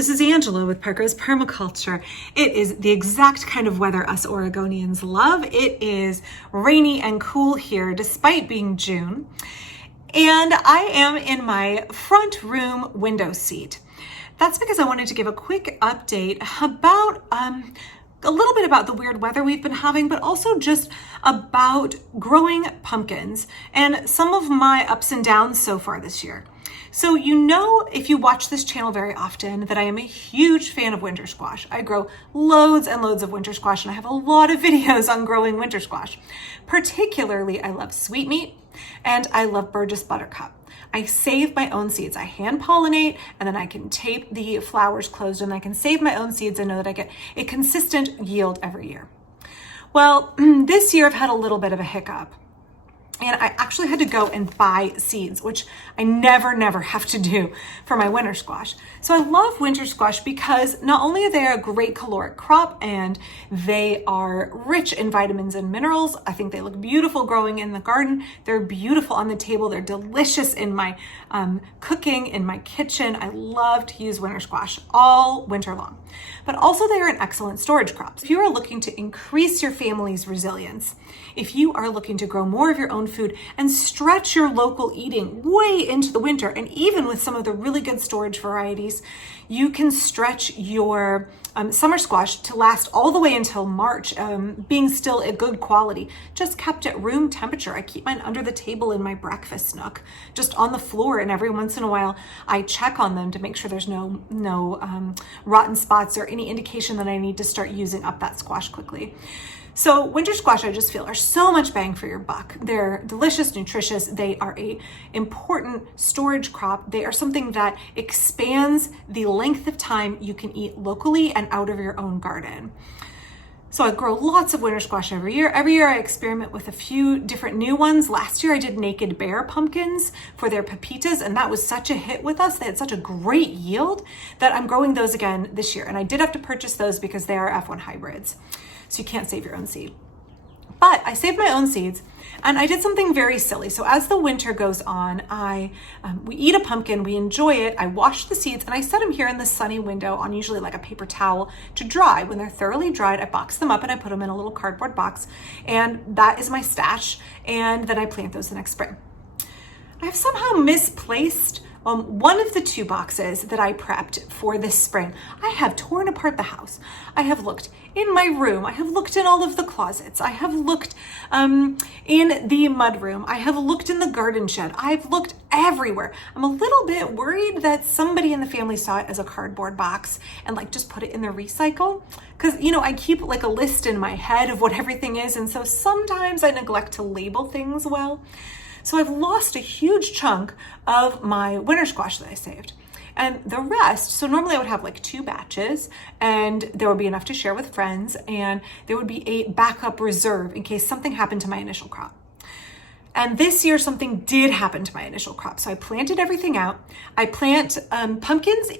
this is Angela with Parker's Permaculture. It is the exact kind of weather us Oregonians love. It is rainy and cool here despite being June. And I am in my front room window seat. That's because I wanted to give a quick update about a little bit about the weird weather we've been having, but also just about growing pumpkins and some of my ups and downs so far this year. So you know, if you watch this channel very often, that I am a huge fan of winter squash. I grow loads and loads of winter squash, and I have a lot of videos on growing winter squash. Particularly, I love sweet meat and I love Burgess buttercup. I save my own seeds. I hand pollinate, and then I can tape the flowers closed, and I can save my own seeds and know that I get a consistent yield every year. Well, this year I've had a little bit of a hiccup. And I actually had to go and buy seeds, which I never have to do for my winter squash. So I love winter squash because not only are they a great caloric crop and they are rich in vitamins and minerals, I think they look beautiful growing in the garden. They're beautiful on the table. They're delicious in my cooking, in my kitchen. I love to use winter squash all winter long. But also they are an excellent storage crop. If you are looking to increase your family's resilience, if you are looking to grow more of your own food and stretch your local eating way into the winter, and even with some of the really good storage varieties, you can stretch your summer squash to last all the way until March, being still a good quality, just kept at room temperature. I keep mine under the table in my breakfast nook, just on the floor, and every once in a while I check on them to make sure there's no rotten spots or any indication that I need to start using up that squash quickly. So winter squash, I just feel, are so much bang for your buck. They're delicious, nutritious. They are a important storage crop. They are something that expands the length of time you can eat locally and out of your own garden. So I grow lots of winter squash every year. Every year I experiment with a few different new ones. Last year I did naked bear pumpkins for their pepitas, and that was such a hit with us. They had such a great yield that I'm growing those again this year. And I did have to purchase those because they are F1 hybrids. So you can't save your own seed. But I saved my own seeds, and I did something very silly. So as the winter goes on, we eat a pumpkin, we enjoy it, I wash the seeds, and I set them here in the sunny window on usually like a paper towel to dry. When they're thoroughly dried, I box them up and I put them in a little cardboard box, and that is my stash, and then I plant those the next spring. I have somehow misplaced one of the two boxes that I prepped for this spring. I have torn apart the house. I have looked in my room. I have looked in all of the closets. I have looked in the mud room. I have looked in the garden shed. I've looked everywhere. I'm a little bit worried that somebody in the family saw it as a cardboard box and like just put it in the recycle. Because, you know, I keep like a list in my head of what everything is. And so sometimes I neglect to label things well. So I've lost a huge chunk of my winter squash that I saved. And the rest, so normally I would have like 2 batches, and there would be enough to share with friends, and there would be a backup reserve in case something happened to my initial crop. And this year something did happen to my initial crop. So I planted everything out. I plant pumpkins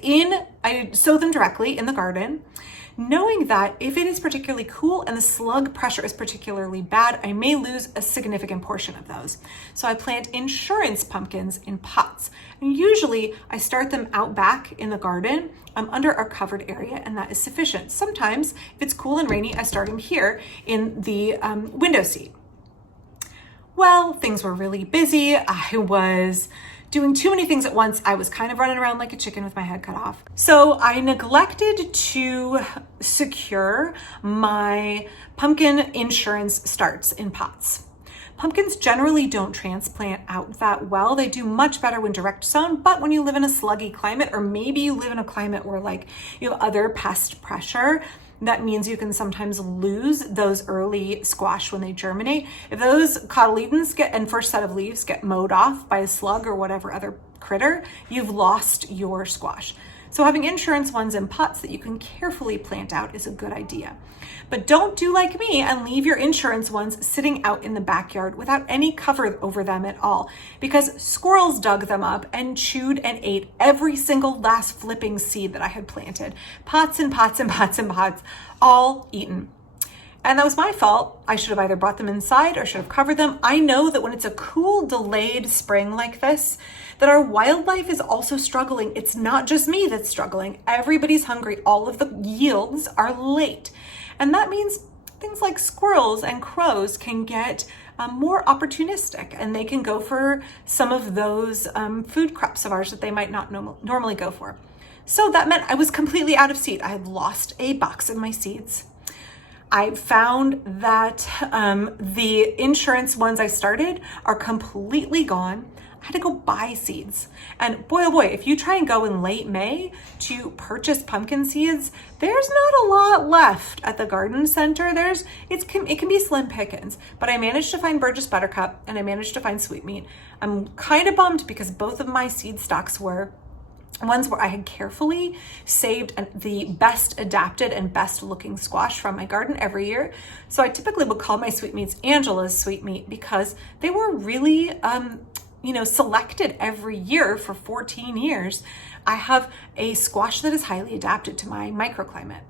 I sow them directly in the garden, knowing that if it is particularly cool and the slug pressure is particularly bad, I may lose a significant portion of those. So I plant insurance pumpkins in pots. And usually I start them out back in the garden under our covered area, and that is sufficient. Sometimes if it's cool and rainy, I start them here in the window seat. Well, things were really busy. I was doing too many things at once. I was kind of running around like a chicken with my head cut off. So I neglected to secure my pumpkin insurance starts in pots. Pumpkins generally don't transplant out that well. They do much better when direct sown, but when you live in a sluggy climate, or maybe you live in a climate where like you have other pest pressure, that means you can sometimes lose those early squash when they germinate. If those cotyledons and first set of leaves get mowed off by a slug or whatever other critter, you've lost your squash. So having insurance ones in pots that you can carefully plant out is a good idea. But don't do like me and leave your insurance ones sitting out in the backyard without any cover over them at all, because squirrels dug them up and chewed and ate every single last flipping seed that I had planted. Pots and pots and pots and pots, all eaten. And that was my fault. I should have either brought them inside or should have covered them. I know that when it's a cool, delayed spring like this, that our wildlife is also struggling. It's not just me that's struggling. Everybody's hungry. All of the yields are late. And that means things like squirrels and crows can get more opportunistic, and they can go for some of those food crops of ours that they might not normally go for. So that meant I was completely out of seed. I had lost a box of my seeds. I found that the insurance ones I started are completely gone. I had to go buy seeds. And boy, oh boy, if you try and go in late May to purchase pumpkin seeds, there's not a lot left at the garden center. It can be slim pickings, but I managed to find Burgess Buttercup and I managed to find Sweetmeat. I'm kind of bummed because both of my seed stocks were ones where I had carefully saved the best adapted and best looking squash from my garden every year. So I typically would call my sweetmeats Angela's Sweetmeat because they were really, selected every year for 14 years. I have a squash that is highly adapted to my microclimate.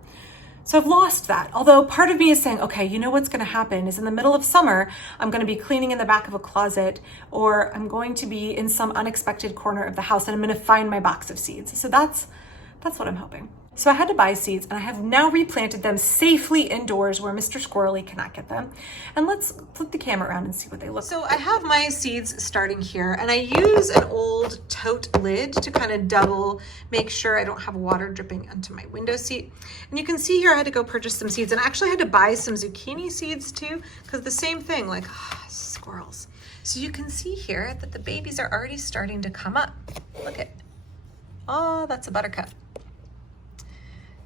So I've lost that. Although part of me is saying, okay, you know what's going to happen is in the middle of summer, I'm going to be cleaning in the back of a closet, or I'm going to be in some unexpected corner of the house and I'm going to find my box of seeds. So that's what I'm hoping. So I had to buy seeds and I have now replanted them safely indoors where Mr. Squirrely cannot get them. And let's flip the camera around and see what they look like. So I have my seeds starting here and I use an old tote lid to kind of double, make sure I don't have water dripping onto my window seat. And you can see here I had to go purchase some seeds, and I actually had to buy some zucchini seeds too, because the same thing, like squirrels. So you can see here that the babies are already starting to come up. Look at, oh, that's a buttercup.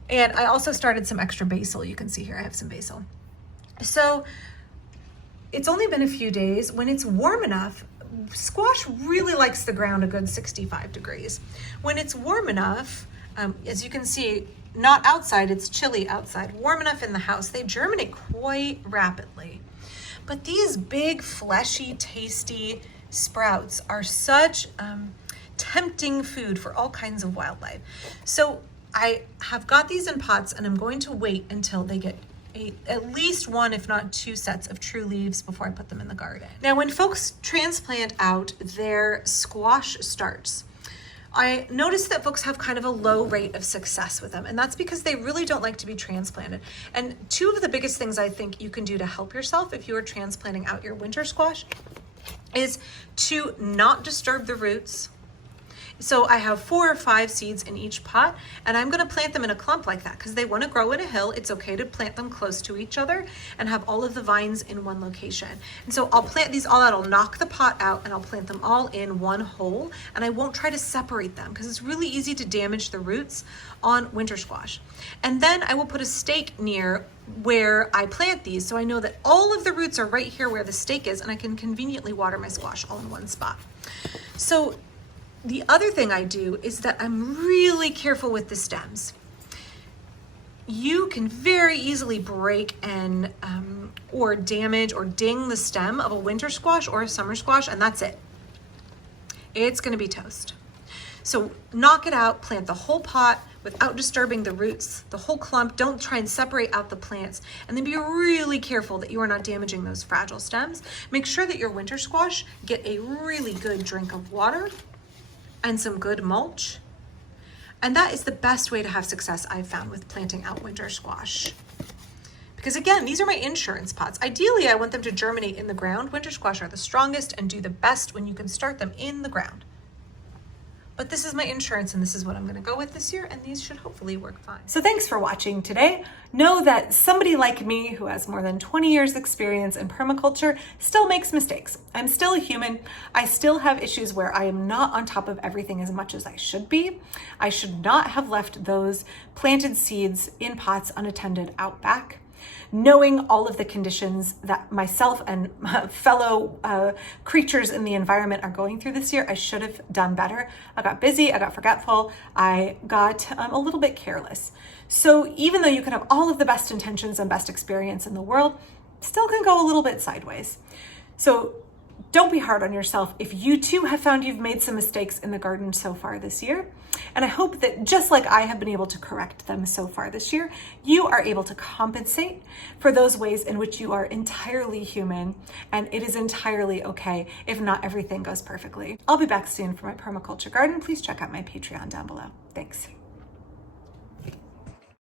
And I also started some extra basil. You can see here I have some basil. So it's only been a few days. When it's warm enough, squash really likes the ground a good 65 degrees. When it's warm enough, as you can see, not outside, it's chilly outside, warm enough in the house, they germinate quite rapidly. But these big, fleshy, tasty sprouts are such tempting food for all kinds of wildlife. So I have got these in pots and I'm going to wait until they get at least one, if not two sets of true leaves before I put them in the garden. Now, when folks transplant out their squash starts, I noticed that folks have kind of a low rate of success with them, and that's because they really don't like to be transplanted. And two of the biggest things I think you can do to help yourself if you are transplanting out your winter squash is to not disturb the roots. So I have 4 or 5 seeds in each pot, and I'm going to plant them in a clump like that because they want to grow in a hill. It's okay to plant them close to each other and have all of the vines in one location. And so I'll plant these all out. I'll knock the pot out and I'll plant them all in one hole, and I won't try to separate them because it's really easy to damage the roots on winter squash. And then I will put a stake near where I plant these so I know that all of the roots are right here where the stake is, and I can conveniently water my squash all in one spot. So the other thing I do is that I'm really careful with the stems. You can very easily break and or damage or ding the stem of a winter squash or a summer squash, and that's it. It's going to be toast. So knock it out, plant the whole pot without disturbing the roots, the whole clump. Don't try and separate out the plants, and then be really careful that you are not damaging those fragile stems. Make sure that your winter squash get a really good drink of water and some good mulch. And that is the best way to have success I've found with planting out winter squash. Because again, these are my insurance pots. Ideally, I want them to germinate in the ground. Winter squash are the strongest and do the best when you can start them in the ground. But this is my insurance, and this is what I'm going to go with this year, and these should hopefully work fine. So thanks for watching today. Know that somebody like me who has more than 20 years experience in permaculture still makes mistakes. I'm still a human. I still have issues where I am not on top of everything as much as I should be. I should not have left those planted seeds in pots unattended out back. Knowing all of the conditions that myself and fellow creatures in the environment are going through this year, I should have done better. I got busy, I got forgetful, I got a little bit careless. So even though you can have all of the best intentions and best experience in the world, still can go a little bit sideways. So don't be hard on yourself if you too have found you've made some mistakes in the garden so far this year. And I hope that just like I have been able to correct them so far this year, you are able to compensate for those ways in which you are entirely human, and it is entirely okay if not everything goes perfectly. I'll be back soon for my permaculture garden. Please check out my Patreon down below. Thanks.